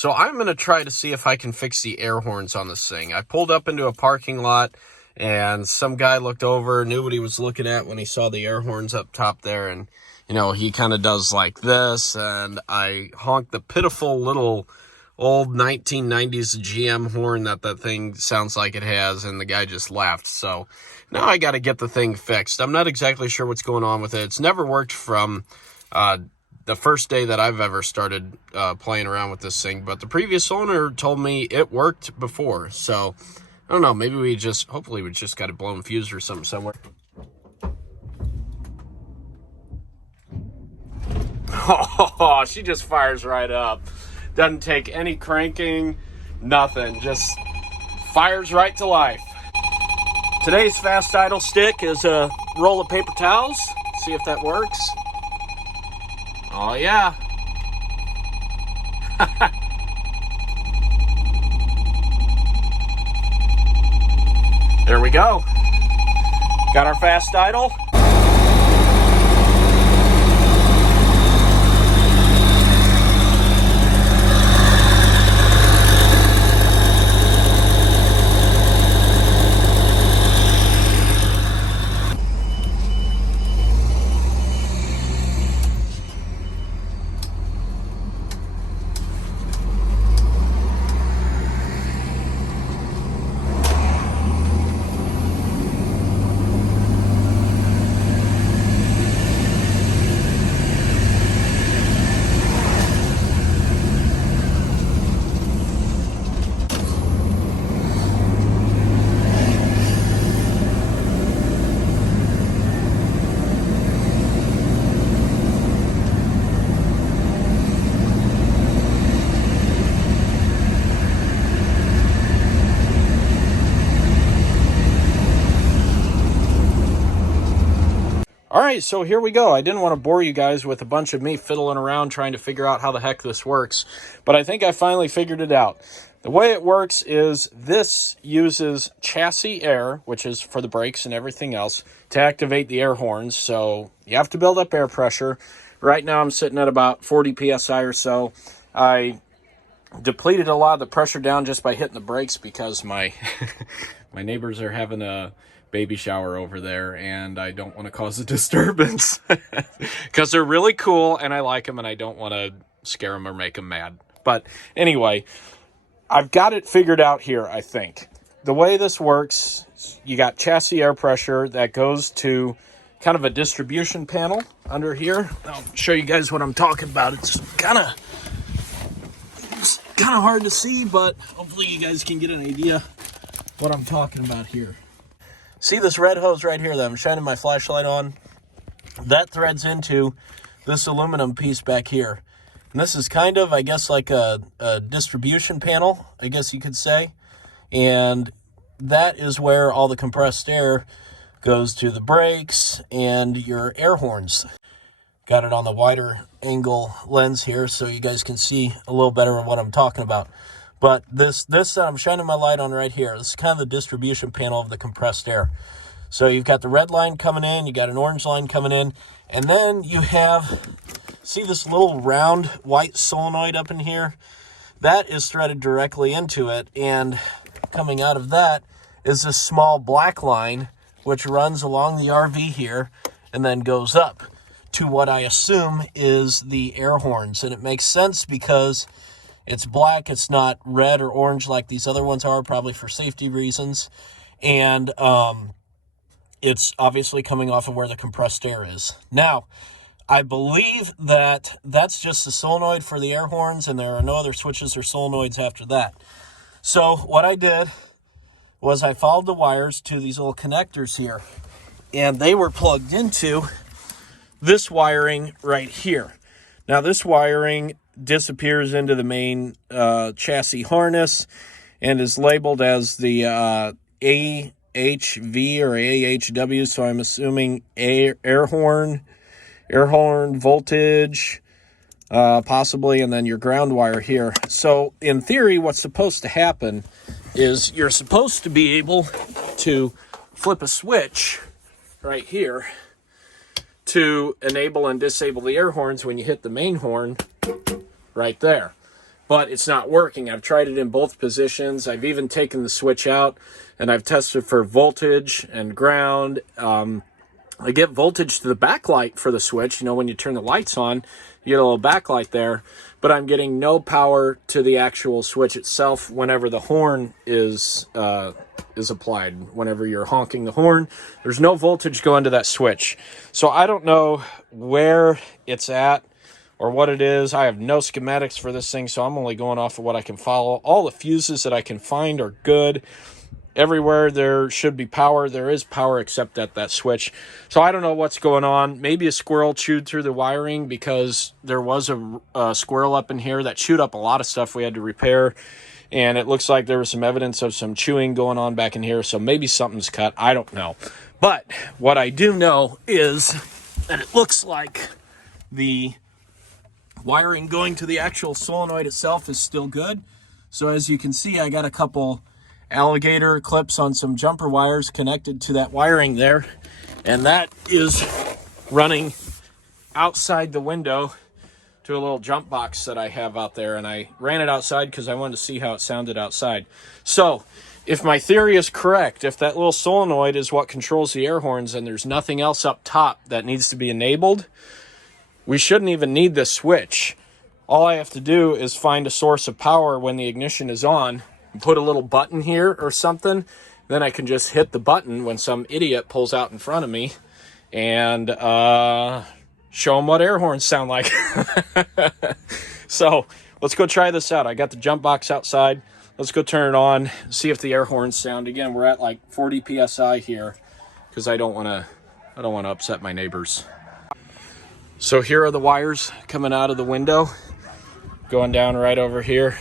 So I'm going to try to see if I can fix the air horns on this thing. I pulled up into a parking lot, and some guy looked over, knew what he was looking at when he saw the air horns up top there, and, you know, he kind of does like this, and I honked the pitiful little old 1990s GM horn that thing sounds like it has, and the guy just laughed. So now I got to get the thing fixed. I'm not exactly sure what's going on with it. It's never worked from the first day that I've ever started playing around with this thing, but the previous owner told me it worked before. So I don't know, maybe hopefully we just got a blown fuse or something somewhere. Oh, she just fires right up. Doesn't take any cranking, nothing, just fires right to life. Today's fast idle stick is a roll of paper towels. See if that works. Oh yeah. There we go. Got our fast idle. All right, so here we go. I didn't want to bore you guys with a bunch of me fiddling around trying to figure out how the heck this works, but I think I finally figured it out. The way it works is this uses chassis air, which is for the brakes and everything else, to activate the air horns. So you have to build up air pressure. Right now I'm sitting at about 40 PSI or so. I depleted a lot of the pressure down just by hitting the brakes because my my neighbors are having a baby shower over there, and I don't want to cause a disturbance because they're really cool and I like them, and I don't want to scare them or make them mad. But anyway, I've got it figured out here, I think. The way this works, you got chassis air pressure that goes to kind of a distribution panel under here. I'll show you guys what I'm talking about. It's kind of hard to see, but hopefully you guys can get an idea what I'm talking about here. See this red hose right here that I'm shining my flashlight on? That threads into this aluminum piece back here. And this is kind of, I guess, like a distribution panel, I guess you could say. And that is where all the compressed air goes to the brakes and your air horns. Got it on the wider angle lens here so you guys can see a little better of what I'm talking about. But this I'm shining my light on right here. This is kind of the distribution panel of the compressed air. So you've got the red line coming in, you got an orange line coming in, and then you have, see this little round white solenoid up in here? That is threaded directly into it, and coming out of that is a small black line which runs along the RV here and then goes up to what I assume is the air horns. And it makes sense because it's black, it's not red or orange like these other ones are, probably for safety reasons. And it's obviously coming off of where the compressed air is. Now, I believe that that's just the solenoid for the air horns, and there are no other switches or solenoids after that. So what I did was I followed the wires to these little connectors here, and they were plugged into this wiring right here. Now, this wiring disappears into the main chassis harness and is labeled as the AHV or AHW, so I'm assuming air horn voltage, possibly, and then your ground wire here. So in theory, what's supposed to happen is you're supposed to be able to flip a switch right here to enable and disable the air horns when you hit the main horn right there. but it's not working. I've tried it in both positions. I've even taken the switch out, and I've tested for voltage and ground. I get voltage to the backlight for the switch. You know, when you turn the lights on, you get a little backlight there, but I'm getting no power to the actual switch itself whenever the horn is applied. Whenever you're honking the horn, there's no voltage going to that switch. So I don't know where it's at or what it is. I have no schematics for this thing, so I'm only going off of what I can follow. All the fuses that I can find are good. Everywhere there should be power, there is power except at that switch. So I don't know what's going on. Maybe a squirrel chewed through the wiring, because there was a squirrel up in here that chewed up a lot of stuff we had to repair. And it looks like there was some evidence of some chewing going on back in here. So maybe something's cut. I don't know. But what I do know is that it looks like the wiring going to the actual solenoid itself is still good. So as you can see, I got a couple alligator clips on some jumper wires connected to that wiring there, and that is running outside the window to a little jump box that I have out there, and I ran it outside because I wanted to see how it sounded outside. So if my theory is correct, if that little solenoid is what controls the air horns and there's nothing else up top that needs to be enabled, we shouldn't even need this switch. All I have to do is find a source of power when the ignition is on, put a little button here or something, then I can just hit the button when some idiot pulls out in front of me and show them what air horns sound like. So let's go try this out. I got the jump box outside. Let's go turn it on, see if the air horns sound. Again, we're at like 40 PSI here because I don't want to upset my neighbors. So here are the wires coming out of the window, going down right over here,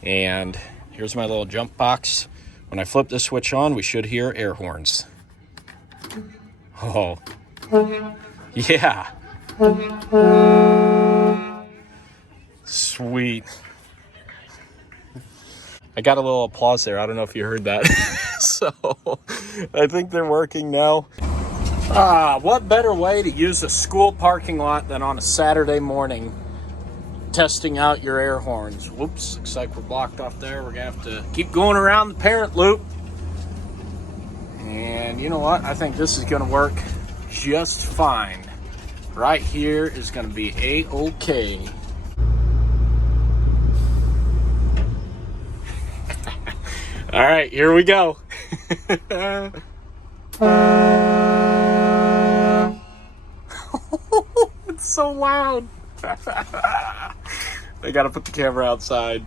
and here's my little jump box. When I flip this switch on, we should hear air horns. Oh, yeah. Sweet. I got a little applause there. I don't know if you heard that. So I think they're working now. What better way to use a school parking lot than on a Saturday morning? Testing out your air horns. Whoops, looks like we're blocked off there. We're gonna have to keep going around the parent loop. And you know what? I think this is gonna work just fine. Right here is gonna be A-okay. All right, here we go. It's so loud. I gotta put the camera outside.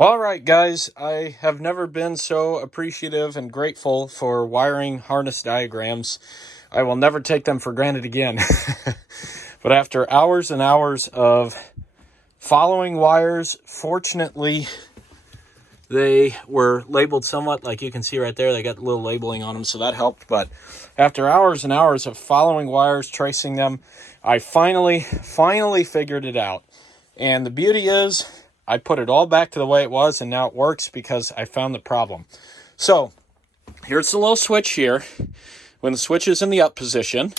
All right, guys, I have never been so appreciative and grateful for wiring harness diagrams. I will never take them for granted again. But after hours and hours of following wires, fortunately, they were labeled somewhat, like you can see right there. They got a little labeling on them, so that helped. But after hours and hours of following wires, tracing them, I finally figured it out. And the beauty is, I put it all back to the way it was, and now it works because I found the problem. So here's the little switch here. When the switch is in the up position,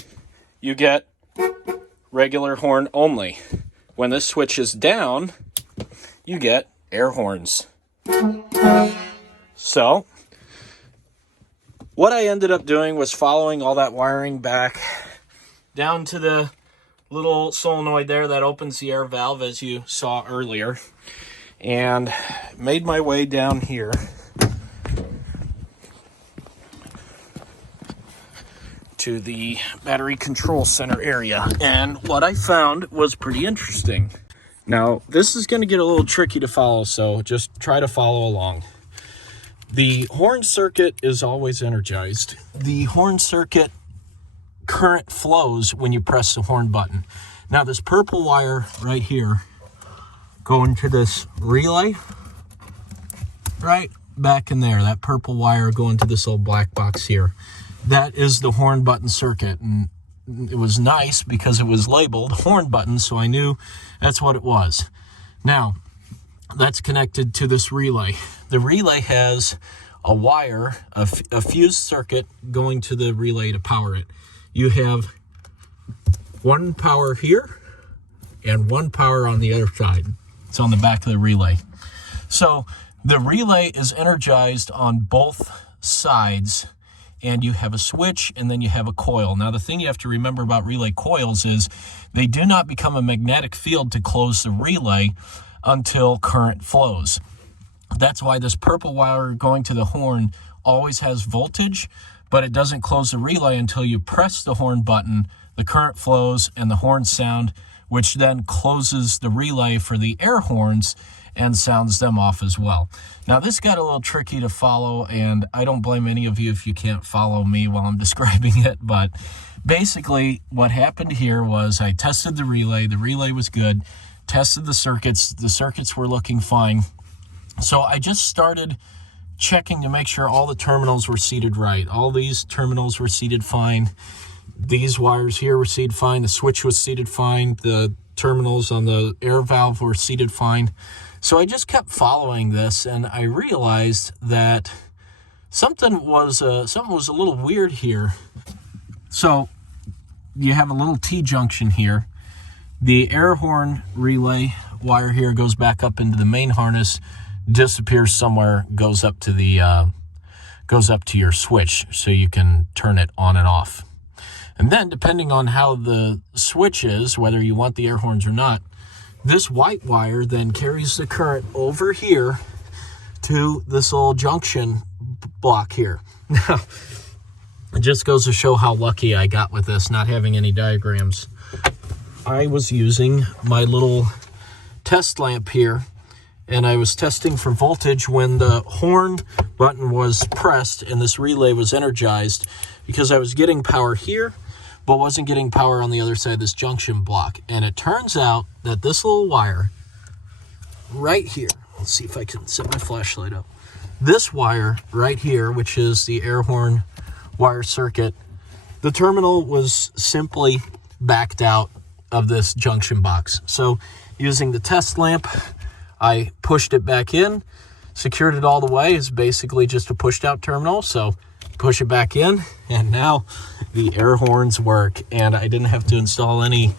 you get regular horn only. When this switch is down, you get air horns. So what I ended up doing was following all that wiring back down to the little solenoid there that opens the air valve, as you saw earlier, and made my way down here to the battery control center area. And what I found was pretty interesting. Now, this is going to get a little tricky to follow, so just try to follow along. The horn circuit is always energized. The horn circuit current flows when you press the horn button. Now, this purple wire right here going to this relay, right back in there, that purple wire going to this little black box here, that is the horn button circuit. And it was nice because it was labeled horn button, so I knew that's what it was. Now, that's connected to this relay. The relay has a wire, a fused circuit going to the relay to power it. You have one power here and one power on the other side. It's on the back of the relay. So the relay is energized on both sides, and you have a switch and then you have a coil. Now the thing you have to remember about relay coils is they do not become a magnetic field to close the relay until current flows. That's why this purple wire going to the horn always has voltage, but it doesn't close the relay until you press the horn button, the current flows and the horns sound, which then closes the relay for the air horns and sounds them off as well. Now this got a little tricky to follow, and I don't blame any of you if you can't follow me while I'm describing it, but basically what happened here was I tested the relay was good, tested the circuits were looking fine. So I just started checking to make sure all the terminals were seated right. All these terminals were seated fine. These wires here were seated fine. The switch was seated fine. The terminals on the air valve were seated fine. So I just kept following this, and I realized that something was a little weird here. So you have a little T-junction here. The air horn relay wire here goes back up into the main harness, disappears somewhere, goes up to your switch so you can turn it on and off. And then depending on how the switch is, whether you want the air horns or not, this white wire then carries the current over here to this little junction block here. Now, it just goes to show how lucky I got with this, not having any diagrams. I was using my little test lamp here, and I was testing for voltage when the horn button was pressed and this relay was energized, because I was getting power here but wasn't getting power on the other side of this junction block. And it turns out that this little wire right here, let's see if I can set my flashlight up. This wire right here, which is the air horn wire circuit, the terminal was simply backed out of this junction box. So using the test lamp, I pushed it back in, secured it all the way. It's basically just a pushed out terminal. So push it back in, and now the air horns work, and I didn't have to install any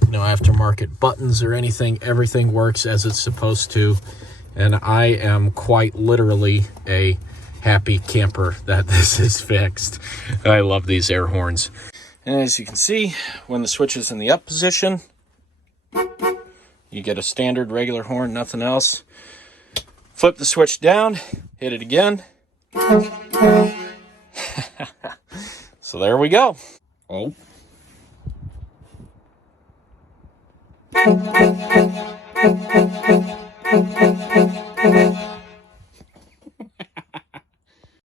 aftermarket buttons or anything. Everything works as it's supposed to, and I am quite literally a happy camper that this is fixed. I love these air horns. And as you can see, when the switch is in the up position, you get a standard regular horn, nothing else. Flip the switch down, hit it again. So there we go. Oh.